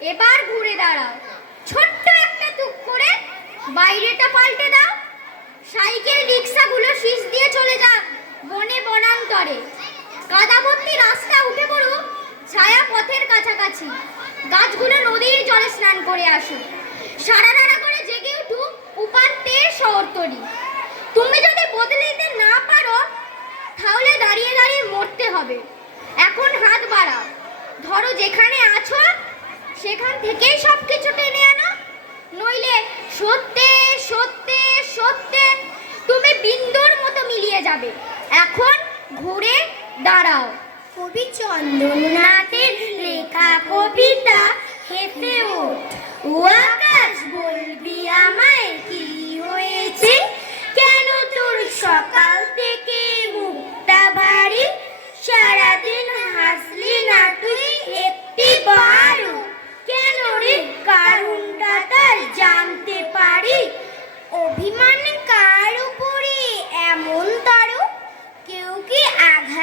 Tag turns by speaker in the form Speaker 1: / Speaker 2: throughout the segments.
Speaker 1: এবার ঘুরে দাঁড়াও। ছোট্ট একটা টুক করে বাইরেটা পাল্টে দাও। সাইকেল, রিক্সাগুলো শীষ দিয়ে চলে যাক বনে বনান্তরে। কাদাভর্তি রাস্তা উঠে পড়ুক ছায়া পথের কাছাকাছি। গাছগুলো নদীর জলে স্নান করে আসুক সারা রারা করে জেগে উঠুক উপান্তের শহরতরি তুমি যদি বদলে দিতে না পারো, তাহলে দাঁড়িয়ে দাঁড়িয়ে মরতে হবে। এখন হাত বাড়াও। ধরো যেখানে আছো সেখান থেকেই সব কিছু টেনে আনা। নইলে সত্যে সত্যে সত্যে তুমি বিন্দুর মতো মিলিয়ে যাবে। এখন ঘুরে দাঁড়াও।
Speaker 2: কবি চন্দ্রনাথের লেখা কবিতা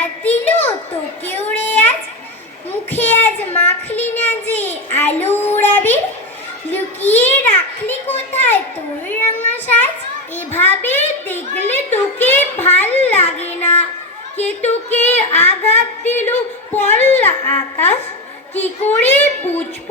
Speaker 2: দিল তোকেও রে আজ, মুখে আজ মাখলি না যে লুকিয়ে রাখলি কোথায় তোর রাঙা সাজ? এভাবে দেখলে তোকে ভালো লাগে না। কে তোকে আঘাত দিল পল্লা আকাশ? কি করে বুঝব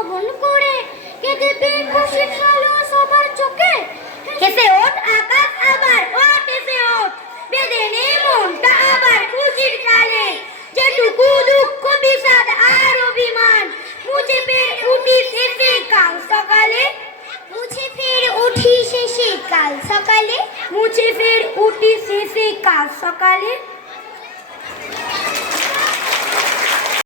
Speaker 1: থাকিস করে। কে দেবে খুশি খালো সবার চোখে?
Speaker 2: হেসে ওঠ আকাশ আবার ওঠ হেসে ওঠ। বেঁধে নে মনটা আবার খুশির কালে। যেটুকু দুঃখ বিষাদ আর অভিমান মুছে ফের উঠিস এসে কাল সকালে। মুছে ফের উঠিস এসে কাল সকালে। মুছে ফের উঠিস এসে কাল সকালে।